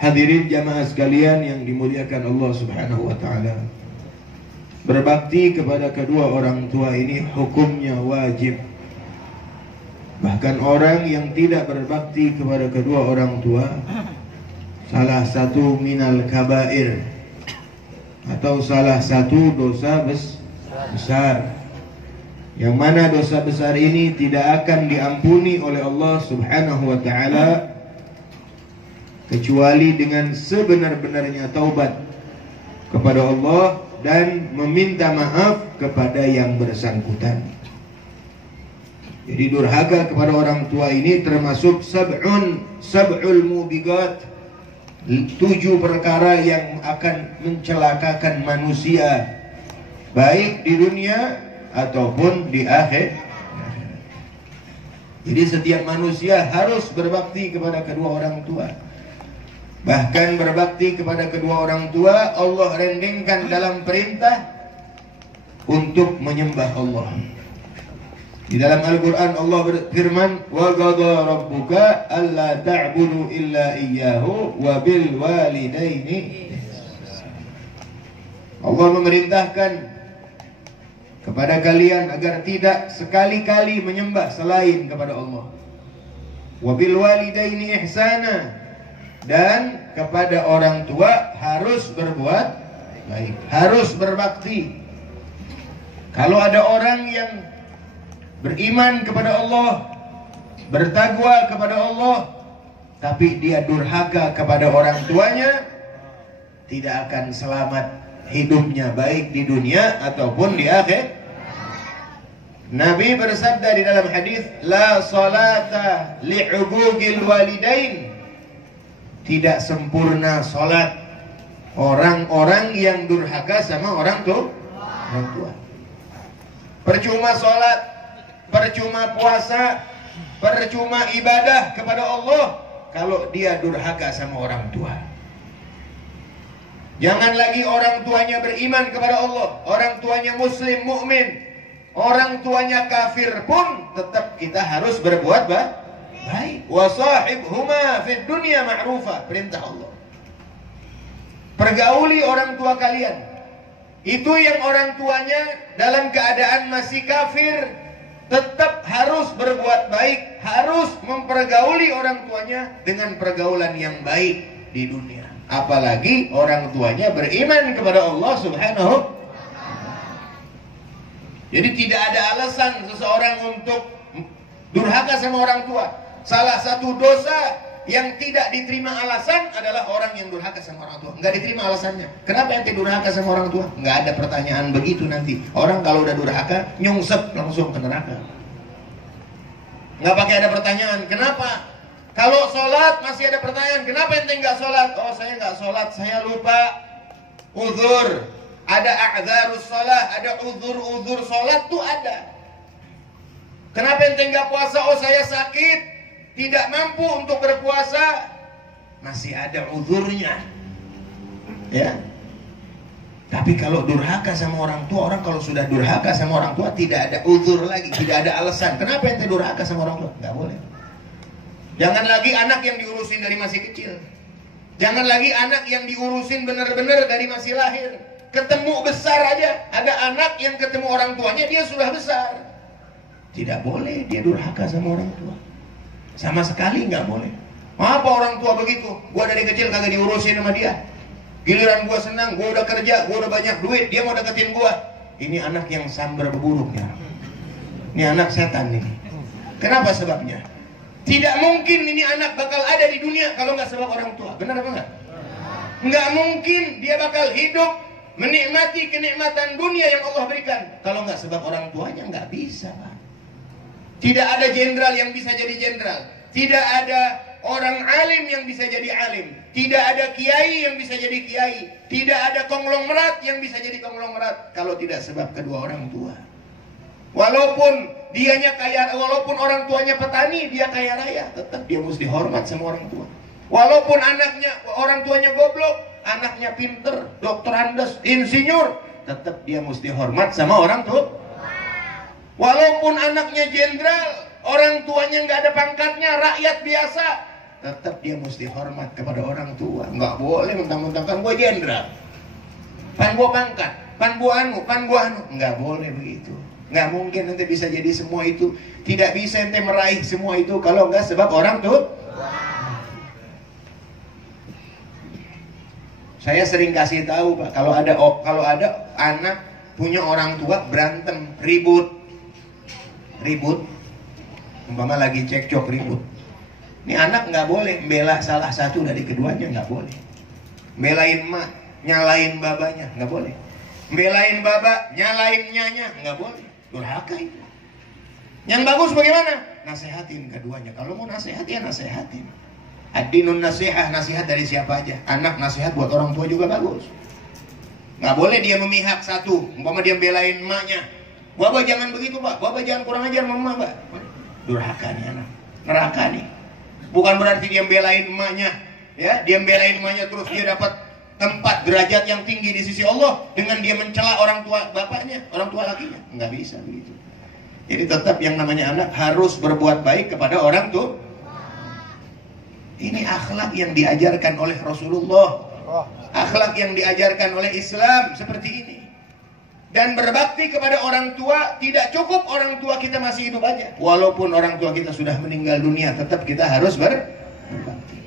Hadirin jamaah sekalian yang dimuliakan Allah Subhanahu wa taala. Berbakti kepada kedua orang tua ini hukumnya wajib. Bahkan orang yang tidak berbakti kepada kedua orang tua salah satu minal kabair, atau salah satu dosa besar. Yang mana dosa besar ini tidak akan diampuni oleh Allah Subhanahu wa taala kecuali dengan sebenar-benarnya taubat kepada Allah dan meminta maaf kepada yang bersangkutan. Jadi durhaka kepada orang tua ini termasuk sab'ul mubiqat, 7 perkara yang akan mencelakakan manusia baik di dunia ataupun di akhir. Jadi setiap manusia harus berbakti kepada kedua orang tua. Bahkan berbakti kepada kedua orang tua Allah rendengkan dalam perintah untuk menyembah Allah. Di dalam Al-Quran Allah berfirman, wa qada rabbuka alla ta'budu illa iyyahu wa bil walidaini. Allah memerintahkan kepada kalian agar tidak sekali-kali menyembah selain kepada Allah. Wa bil walidaini ihsana, dan kepada orang tua harus berbuat baik, harus berbakti. Kalau ada orang yang beriman kepada Allah, bertakwa kepada Allah, tapi dia durhaka kepada orang tuanya, tidak akan selamat hidupnya baik di dunia ataupun di akhir. Nabi bersabda di dalam hadis, la salata li'uquqil walidain, tidak sempurna solat orang-orang yang durhaka sama orang tua. Percuma solat, percuma puasa, percuma ibadah kepada Allah kalau dia durhaka sama orang tua. Jangan lagi orang tuanya beriman kepada Allah, orang tuanya muslim, mukmin, orang tuanya kafir pun tetap kita harus berbuat baik. Wa sahibhuma fid dunya ma'rufa, perintah Allah. Pergauli orang tua kalian. Itu yang orang tuanya dalam keadaan masih kafir, tetap harus berbuat baik, harus mempergauli orang tuanya dengan pergaulan yang baik di dunia. Apalagi orang tuanya beriman kepada Allah Subhanahu. Jadi tidak ada alasan seseorang untuk durhaka sama orang tua. Salah satu dosa yang tidak diterima alasan adalah orang yang durhaka sama orang tua. Nggak diterima alasannya. Kenapa ente durhaka sama orang tua? Nggak ada pertanyaan begitu nanti. Orang kalau udah durhaka, nyungsep langsung ke neraka. Nggak pakai ada pertanyaan. Kenapa? Kalau sholat masih ada pertanyaan. Kenapa ente nggak sholat? Oh, saya nggak sholat, saya lupa. Uzur. Ada a'dzarus sholat, ada uzur-uzur sholat tuh ada. Kenapa ente nggak puasa? Oh, saya sakit, tidak mampu untuk berpuasa. Masih ada uzurnya, ya. Tapi kalau durhaka sama orang tua, orang kalau sudah durhaka sama orang tua tidak ada uzur lagi, tidak ada alasan. Kenapa ente durhaka sama orang tua? Nggak boleh. Jangan lagi anak yang diurusin dari masih kecil. Jangan lagi anak yang diurusin benar-benar dari masih lahir. Ketemu besar aja, ada anak yang ketemu orang tuanya dia sudah besar. Tidak boleh dia durhaka sama orang tua. Sama sekali nggak boleh. Apa orang tua begitu? Gua dari kecil kagak diurusin sama dia. Giliran gua senang, gua udah kerja, gua udah banyak duit, dia mau deketin gua. Ini anak yang sambar buruk ya. Ini anak setan ini. Kenapa sebabnya? Tidak mungkin ini anak bakal ada di dunia kalau nggak sebab orang tua. Benar apa nggak? Nggak mungkin dia bakal hidup menikmati kenikmatan dunia yang Allah berikan kalau nggak sebab orang tuanya. Nggak bisa, Pak. Tidak ada jenderal yang bisa jadi jenderal. Tidak ada orang alim yang bisa jadi alim. Tidak ada kiai yang bisa jadi kiai. Tidak ada konglomerat yang bisa jadi konglomerat kalau tidak sebab kedua orang tua. Walaupun dianya kaya, walaupun orang tuanya petani, dia kaya raya, tetap dia mesti hormat sama orang tua. Walaupun anaknya, orang tuanya goblok, anaknya pinter, dokter Andes, insinyur, tetap dia mesti hormat sama orang tua. Walaupun anaknya jenderal, orang tuanya nggak ada pangkatnya, rakyat biasa, tetap dia mesti hormat kepada orang tua. Nggak boleh mentang-mentang kan gua jenderal, pan gua pangkat, pan gua anu. Nggak boleh begitu. Nggak mungkin ente bisa jadi semua itu. Tidak bisa ente meraih semua itu kalau nggak sebab orang tuh. Saya sering kasih tahu Pak, kalau ada anak punya orang tua berantem, ribut, umpama lagi cekcok ribut. Ini anak nggak boleh bela salah satu dari keduanya, nggak boleh. Belain emak, nyalain babanya, nggak boleh. Belain baba, nyalain nyanya, nggak boleh. Durhaka itu. Yang bagus bagaimana? Nasehatin keduanya. Kalau mau nasehat ya nasehatin. Ad-dinun nasihah, nasihat dari siapa aja. Anak nasihat buat orang tua juga bagus. Nggak boleh dia memihak satu. Umpama dia belain emaknya. Baba jangan begitu Pak, Baba jangan kurang ajar mama Pak. Durhaka nih anak, neraka nih. Bukan berarti dia belain emaknya, ya, dia belain emaknya terus dia dapat tempat derajat yang tinggi di sisi Allah dengan dia mencela orang tua bapaknya, orang tua lakinya. Nggak bisa begitu. Jadi tetap yang namanya anak harus berbuat baik kepada orang tua. Ini akhlak yang diajarkan oleh Rasulullah, akhlak yang diajarkan oleh Islam seperti ini. Dan berbakti kepada orang tua tidak cukup orang tua kita masih hidup aja. Walaupun orang tua kita sudah meninggal dunia, tetap kita harus berbakti,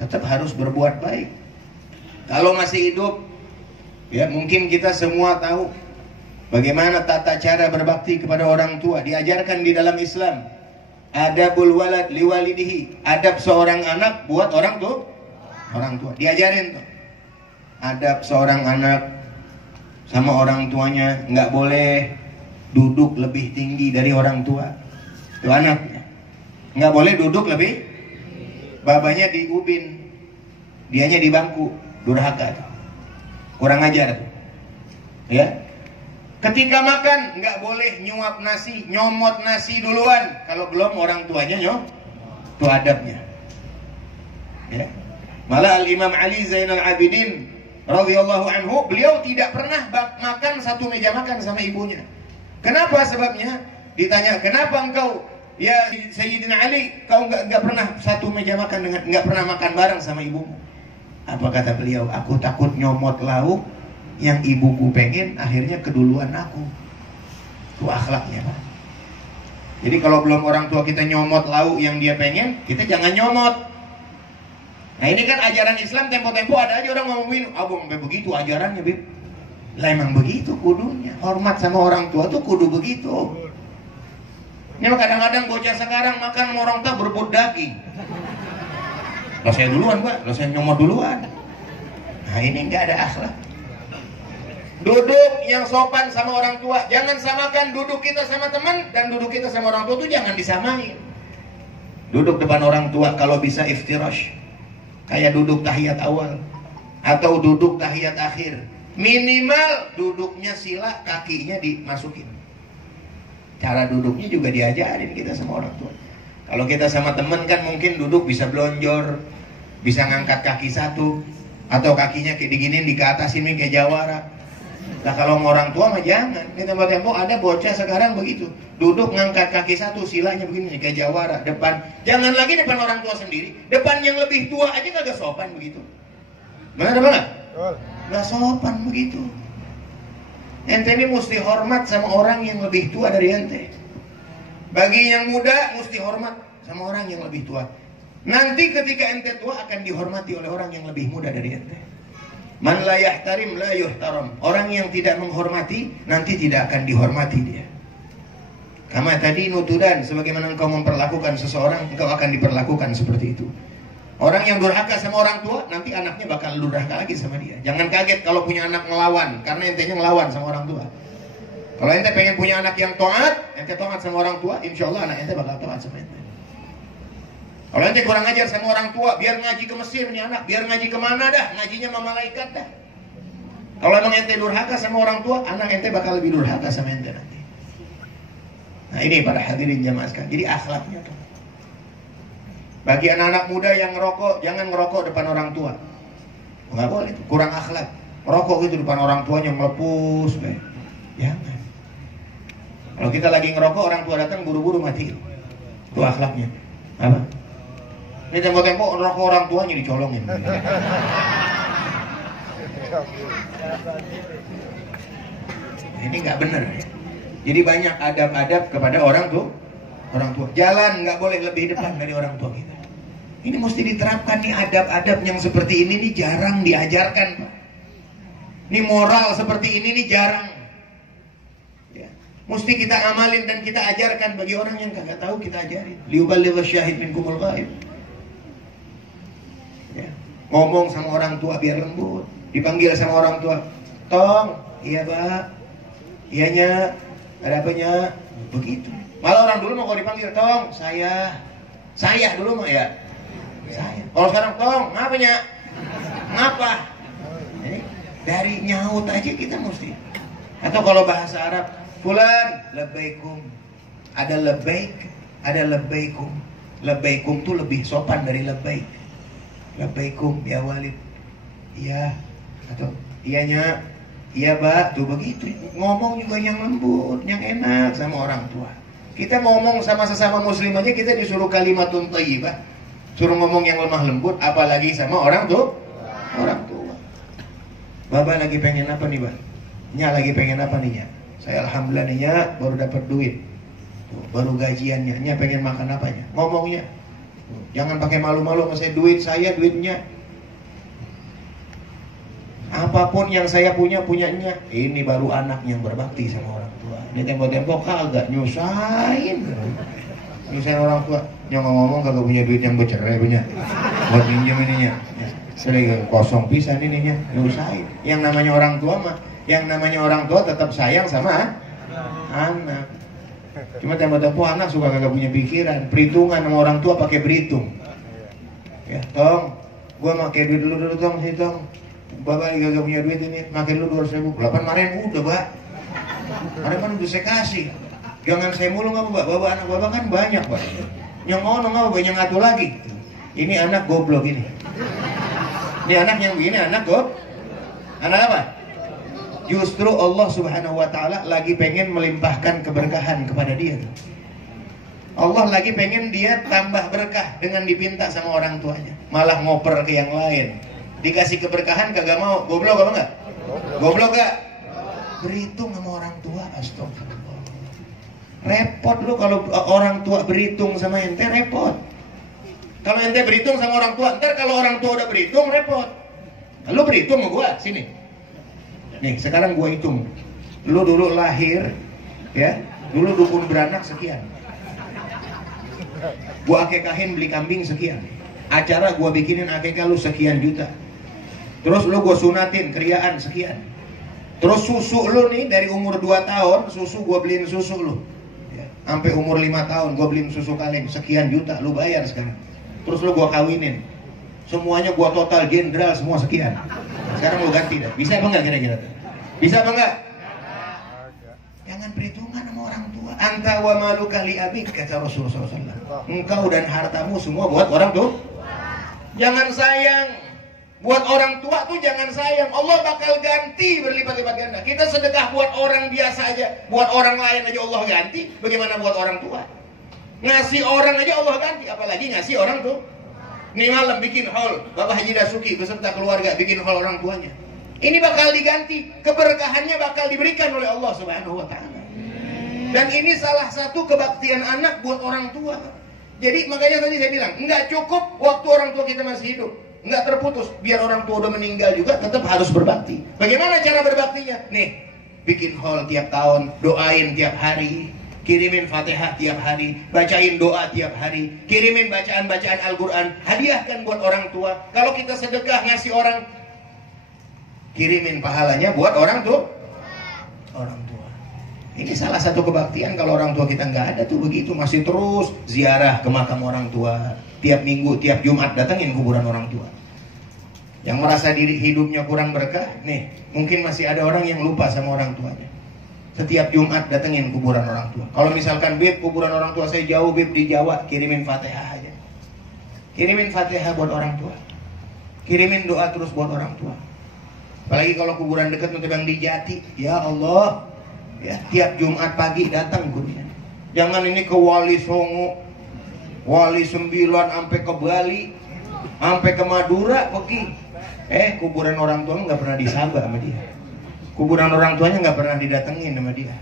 tetap harus berbuat baik. Kalau masih hidup, ya mungkin kita semua tahu bagaimana tata cara berbakti kepada orang tua diajarkan di dalam Islam. Adabul walad liwalidihi, adab seorang anak buat orang tua diajarin tuh. Adab seorang anak sama orang tuanya, nggak boleh duduk lebih tinggi dari orang tua. Itu anaknya nggak boleh duduk lebih, babanya di ubin, dianya di bangku, durhaka tuh. Kurang ajar tuh. Ya. Ketika makan nggak boleh nyuap nasi, nyomot nasi duluan kalau belum orang tuanya itu adabnya. Ya. Malah Al-Imam Ali Zainal Abidin radhiyallahu anhu, beliau tidak pernah makan satu meja makan sama ibunya. Kenapa sebabnya? Ditanya, kenapa engkau ya Sayyidina Ali, kau nggak pernah satu meja makan dengan, nggak pernah makan bareng sama ibumu? Apa kata beliau? Aku takut nyomot lauk yang ibuku pengen, akhirnya keduluan aku. Itu akhlaknya Pak. Jadi kalau belum orang tua kita nyomot lauk yang dia pengen, kita jangan nyomot. Nah ini kan ajaran Islam, tempo-tempo ada aja orang ngomongin, abang begitu ajarannya Bib. Lah emang begitu kudunya. Hormat sama orang tua tuh kudu begitu. Ini kadang-kadang bocah sekarang makan sama orang tua berebut daging. Lah saya duluan Pak, lah saya nyomot duluan. Nah ini nggak ada akhlak. Duduk yang sopan sama orang tua, jangan samakan duduk kita sama teman dan duduk kita sama orang tua tuh jangan disamain. Duduk depan orang tua kalau bisa iftirash, kayak duduk tahiyat awal atau duduk tahiyat akhir. Minimal duduknya sila, kakinya dimasukin. Cara duduknya juga diajarin kita sama orang tua. Kalau kita sama teman kan mungkin duduk bisa belonjor, bisa ngangkat kaki satu, atau kakinya kayak diginin di ke atas ini kayak jawara. Nah kalau mau orang tua mah jangan. Di tempat-tempat ada bocah sekarang begitu, duduk ngangkat kaki satu, silanya begini kayak jawara depan. Jangan lagi depan orang tua sendiri, depan yang lebih tua aja kagak sopan begitu. Mana mana? Nggak sopan begitu. Ente ini mesti hormat sama orang yang lebih tua dari ente. Bagi yang muda mesti hormat sama orang yang lebih tua. Nanti ketika ente tua akan dihormati oleh orang yang lebih muda dari ente. Man la yahtarim la yuhtaram. Orang yang tidak menghormati nanti tidak akan dihormati dia. Kama tadi nutudan, sebagaimana engkau memperlakukan seseorang, engkau akan diperlakukan seperti itu. Orang yang durhaka sama orang tua, nanti anaknya bakal durhaka lagi sama dia. Jangan kaget kalau punya anak ngelawan, karena entenya ngelawan sama orang tua. Kalau ente pengen punya anak yang taat, ente taat sama orang tua, insya Allah anak ente bakal taat sama ente. Kalau ente kurang ajar sama orang tua, biar ngaji ke Mesir nih anak, biar ngaji kemana dah, ngajinya sama malaikat dah. Kalau emang ente durhaka sama orang tua, anak ente bakal lebih durhaka sama ente nanti. Nah ini para hadirin jamaah sekalian, jadi akhlaknya tuh. Bagi anak-anak muda yang ngerokok, jangan ngerokok depan orang tua. Nggak boleh, kurang akhlak. Ngerokok gitu depan orang tuanya melepus, jangan. Kalau kita lagi ngerokok, orang tua datang buru-buru mati. Itu akhlaknya. Apa? Ini tempo-tempo rokok orang tuanya dicolongin. Ini nggak benar. Jadi banyak adab-adab kepada orang tua. Jalan nggak boleh lebih depan dari orang tua kita. Ini mesti diterapkan nih, adab-adab yang seperti ini nih jarang diajarkan, Pak. Ini moral seperti ini nih jarang. Ya. Mesti kita amalin dan kita ajarkan bagi orang yang kagak tahu, kita ajarin. Liuballigh syahid minkumul ghaib. Ya. Ngomong sama orang tua biar lembut. Dipanggil sama orang tua, "Tong, iya, Pak. Iyanya, ada apanya?" Begitu. Malah orang dulu mau kalau dipanggil, "Tong, saya dulu mah ya. Saya." Kalau sekarang, "Tong, ngapanya?" Ngapa? Jadi dari nyaut aja kita mesti. Atau kalau bahasa Arab, "Fulan, labbaikum." Ada labbaik, ada labbaikum. Labbaikum tuh lebih sopan dari labbaik. Labbaikum ya Walid. Iya. Atau iyanya, "Iya, Pak." Tuh begitu. Ngomong juga yang lembut, yang enak sama orang tua. Kita ngomong sama sesama muslim aja kita disuruh kalimatun thayyibah. Suruh ngomong yang lemah lembut, apalagi sama orang tua. Bapak lagi pengen apa nih, Pak? Nya lagi pengen apa nih, Nya? Saya alhamdulillah nih, Nya, baru dapat duit. Tuh, baru gajiannya. Nya pengen makan apanya? Ngomongnya. Tuh, jangan pakai malu-malu, saya duitnya. Apapun yang saya punyanya. Ini baru anak yang berbakti sama orang tua. Ini tempo-tempo kagak nyusahin orang tua. Yang ngomong kagak punya duit yang bercerai punya. Buat pinjam ininya. Sering kosong pisan ininya, nyusahin. Yang namanya orang tua tetap sayang sama anak. Cuma tempo-tempo anak suka kagak punya pikiran, perhitungan sama orang tua pakai berhitung. Ya, "Tong, gua pakai duit dulu Tong, sini Tong. Bapak lagi gak punya duit ini, makin lu 200.000. 8 kemarin udah, Pak. Kemarin kan udah saya kasih. Jangan saya mulu nggak, Pak. Bapak anak Bapak kan banyak, Pak. Yang ngono nggak banyak ngatur lagi. Ini anak goblok ini. Ini anak yang begini, anak apa? Justru Allah Subhanahu wa taala lagi pengen melimpahkan keberkahan kepada dia. Allah lagi pengen dia tambah berkah dengan dipinta sama orang tuanya. Malah ngoper ke yang lain. Dikasih keberkahan kagak mau. Goblok apa enggak? Goblok enggak? Berhitung sama orang tua, astagfirullah. Repot lu kalau orang tua berhitung sama ente, repot. Kalau ente berhitung sama orang tua, ntar kalau orang tua udah berhitung, repot. Lu berhitung sama gua, sini. Nih, sekarang gua hitung. Lu dulu lahir, ya, dulu dukun beranak sekian. Gua akekahin beli kambing sekian. Acara gua bikinin akekah lu sekian juta. Terus lu gua sunatin kriaan sekian. Terus susu lu nih dari umur 2 tahun, susu gua beliin susu lu. Ya, sampai umur 5 tahun gua beliin susu kaleng sekian juta, lu bayar sekarang. Terus lu gua kawinin. Semuanya gua total jenderal semua sekian. Sekarang lu ganti dah. Bisa apa enggak kira-kira? Bisa apa enggak? Jangan perhitungan sama orang tua. Anta wa maluka li abik, kata Rasulullah SAW. Engkau dan hartamu semua buat orang tua. Jangan sayang. Buat orang tua tuh jangan sayang. Allah bakal ganti berlipat-lipat ganda. Kita sedekah buat orang biasa aja, buat orang lain aja Allah ganti. Bagaimana buat orang tua? Ngasih orang aja Allah ganti, apalagi ngasih orang tuh. Nih malam bikin hall, Bapak Haji Dasuki beserta keluarga bikin hall orang tuanya. Ini bakal diganti, keberkahannya bakal diberikan oleh Allah Subhanahu wa taala. Dan ini salah satu kebaktian anak buat orang tua. Jadi makanya tadi saya bilang, enggak cukup waktu orang tua kita masih hidup. Enggak terputus, biar orang tua udah meninggal juga tetap harus berbakti. Bagaimana cara berbaktinya? Nih, bikin hall tiap tahun, doain tiap hari, kirimin Fatihah tiap hari, bacain doa tiap hari, kirimin bacaan-bacaan Al-Quran, hadiahkan buat orang tua. Kalau kita sedekah ngasih orang, kirimin pahalanya buat orang tua. Ini salah satu kebaktian. Kalau orang tua kita nggak ada tuh begitu, masih terus ziarah ke makam orang tua. Tiap minggu, tiap Jumat datangin kuburan orang tua. Yang merasa diri hidupnya kurang berkah, nih mungkin masih ada orang yang lupa sama orang tuanya. Setiap Jumat datengin kuburan orang tua. Kalau misalkan Beb, kuburan orang tua saya jauh Beb di Jawa, kirimin Fatihah aja. Kirimin Fatihah buat orang tua. Kirimin doa terus buat orang tua. Apalagi kalau kuburan dekat untuk yang di Jati, ya Allah, ya tiap Jumat pagi datang kuburan. Jangan ini ke Wali Songo. Wali 9 sampai ke Bali, sampai ke Madura pergi. Kuburan orang tua nggak pernah disabak sama dia. Kuburan orang tuanya nggak pernah didatengin sama dia.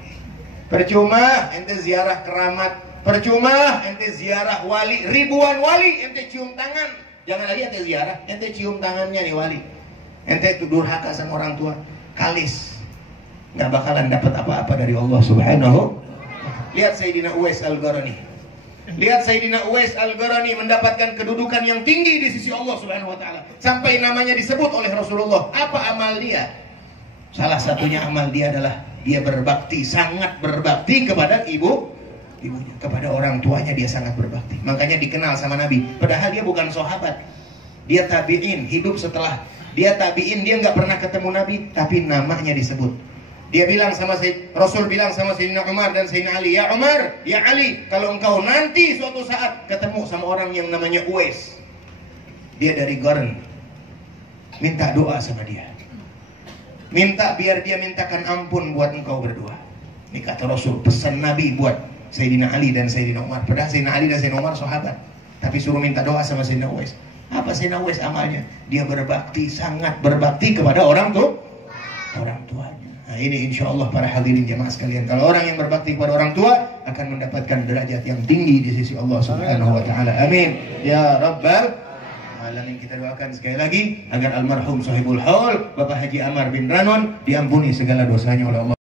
Percuma ente ziarah keramat, percuma ente ziarah wali, ribuan wali ente cium tangan. Jangan lagi ente ziarah, ente cium tangannya nih wali. Ente itu durhaka sama orang tua, kalis, nggak bakalan dapat apa-apa dari Allah Subhanahu. Lihat Sayyidina Uwais Al-Qarani. Lihat Sayyidina Uwais Al-Qarani mendapatkan kedudukan yang tinggi di sisi Allah Subhanahu wa taala. Sampai namanya disebut oleh Rasulullah. Apa amal dia? Salah satunya amal dia adalah dia berbakti, sangat berbakti kepada ibunya, kepada orang tuanya dia sangat berbakti. Makanya dikenal sama Nabi. Padahal dia bukan sahabat. Dia tabi'in, hidup setelah dia tabi'in, dia nggak pernah ketemu Nabi, tapi namanya disebut. Dia bilang sama Rasul bilang sama Sayyidina Umar dan Sayyidina Ali, "Ya Umar, ya Ali, kalau engkau nanti suatu saat ketemu sama orang yang namanya Uwais, dia dari Qarn, minta doa sama dia. Minta biar dia mintakan ampun buat engkau berdua." Ini kata Rasul, pesan Nabi buat Sayyidina Ali dan Sayyidina Umar. Padahal Sayyidina Ali dan Sayyidina Umar sahabat, tapi suruh minta doa sama Sayyidina Uwais. Apa Sayyidina Uwais amalnya? Dia berbakti, sangat berbakti kepada orang tuanya. Nah ini insya Allah para hadirin jamaah sekalian, kalau orang yang berbakti kepada orang tua akan mendapatkan derajat yang tinggi di sisi Allah Subhanahu wa taala. Amin ya rabbal alamin. Kita doakan sekali lagi agar almarhum sahibul haul Bapak Haji Amar bin Ranon diampuni segala dosanya oleh Allah.